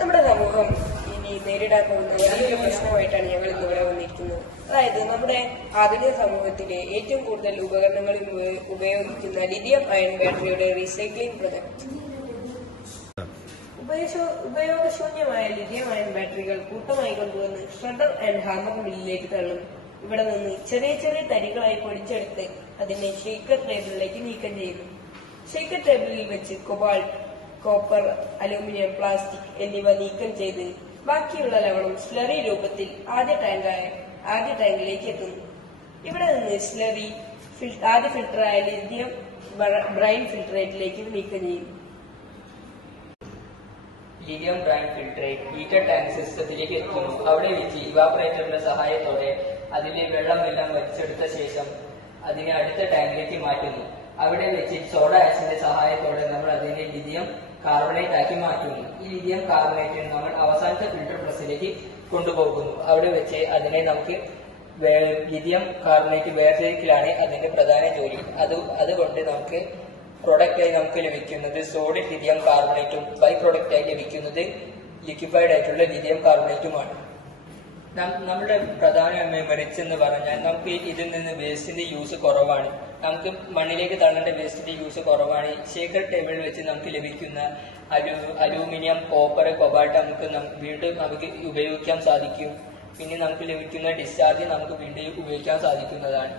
നമ്മുടെ സമൂഹം ഇനി നേരിടാൻ പോകുന്ന വലിയൊരു പ്രശ്നമായിട്ടാണ് ഞങ്ങൾ ഇന്നിവിടെ വന്നിരിക്കുന്നത്. അതായത് നമ്മുടെ ആധുനിക സമൂഹത്തിലെ ഏറ്റവും കൂടുതൽ ഉപകരണങ്ങളിൽ ഉപയോഗിക്കുന്ന ലിഥിയം അയൺ ബാറ്ററിയുടെ റീസൈക്ലിംഗ് പ്രൊജക്ട്. ഉപയോഗശൂന്യമായ ലിഥിയം അയൺ ബാറ്ററികൾ കൂട്ടമായി കൊണ്ടുവന്ന് ഷ്രെഡർ ആൻഡ് ഹാമർ മില്ലിലേക്ക് തള്ളും. ഇവിടെ നിന്ന് ചെറിയ ചെറിയ തരികളായി പൊടിച്ചെടുത്ത് അതിനെ ഷേക്കർ ടേബിളിലേക്ക് നീക്കം ചെയ്യുന്നു. ഷേക്കർ ടേബിളിൽ വെച്ച് കൊബാൾട്ട്, കോപ്പർ, അലൂമിനിയം, പ്ലാസ്റ്റിക് എന്നിവ നീക്കം ചെയ്ത് ബാക്കിയുള്ള ലവണം സ്ലറി രൂപത്തിൽ ആദ്യ ടാങ്കിലേക്ക് എത്തുന്നു. ഇവിടെ നിന്ന് സ്ലറി ആദ്യ ഫിൽട്ടറായ ലിഥിയം ബ്രൈൻ ഫിൽട്ടറേറ്റിലേക്ക് നീക്കം ചെയ്യുന്നു. ലിഥിയം ബ്രൈൻ ഫിൽട്ടറേറ്റ് ഹീറ്റർ ടാങ്ക് സിസ്റ്റത്തിലേക്ക് എത്തുന്നു. അവിടെ വെച്ച് ഇവാപറേറ്ററിന്റെ സഹായത്തോടെ അതിലെ വെള്ളമെല്ലാം വലിച്ചെടുത്ത ശേഷം അതിനെ അടുത്ത ടാങ്കിലേക്ക് മാറ്റുന്നു. അവിടെ വെച്ച് സോഡ ആസിഡിന്റെ സഹായത്തോടെ നമ്മൾ അതിനെ ലിഥിയം കാർബണേറ്റ് ആക്കി മാറ്റുന്നു. ഈ ലിഥിയം കാർബണേറ്റ് നമ്മൾ അവസാനത്തെ ഫിൽട്ടർ പ്രസ്സിലേക്ക് കൊണ്ടുപോകുന്നു. അവിടെ വെച്ച് അതിനെ നമുക്ക് ലിഥിയം കാർബണേറ്റ് വേർതിരിക്കലാണ് അതിന്റെ പ്രധാന ജോലി. അതുകൊണ്ട് നമുക്ക് പ്രൊഡക്റ്റായി നമുക്ക് ലഭിക്കുന്നത് സോളിഡ് ലിഥിയം കാർബണേറ്റും ബൈ പ്രൊഡക്റ്റായി ലഭിക്കുന്നത് ലിക്വിഫൈഡ് ആയിട്ടുള്ള ലിഥിയം കാർബണേറ്റുമാണ്. നമ്മുടെ പ്രധാന മെറിറ്റ്സ് എന്ന് പറഞ്ഞാൽ നമുക്ക് ഇതിൽ നിന്ന് വേസ്റ്റിന്റെ യൂസ് കുറവാണ്. നമുക്ക് മണ്ണിലേക്ക് തള്ളേണ്ട വേസ്റ്റിന്റെ യൂസ് കുറവാണ്. ഷേക്കർ ടേബിളിൽ വെച്ച് നമുക്ക് ലഭിക്കുന്ന അലൂമിനിയം, കോപ്പർ, കൊബാൾട്ട് വീണ്ടും നമുക്ക് ഉപയോഗിക്കാൻ സാധിക്കും. പിന്നെ നമുക്ക് ലഭിക്കുന്ന ഡിസ്ചാർജ് നമുക്ക് വീണ്ടും ഉപയോഗിക്കാൻ സാധിക്കുന്നതാണ്.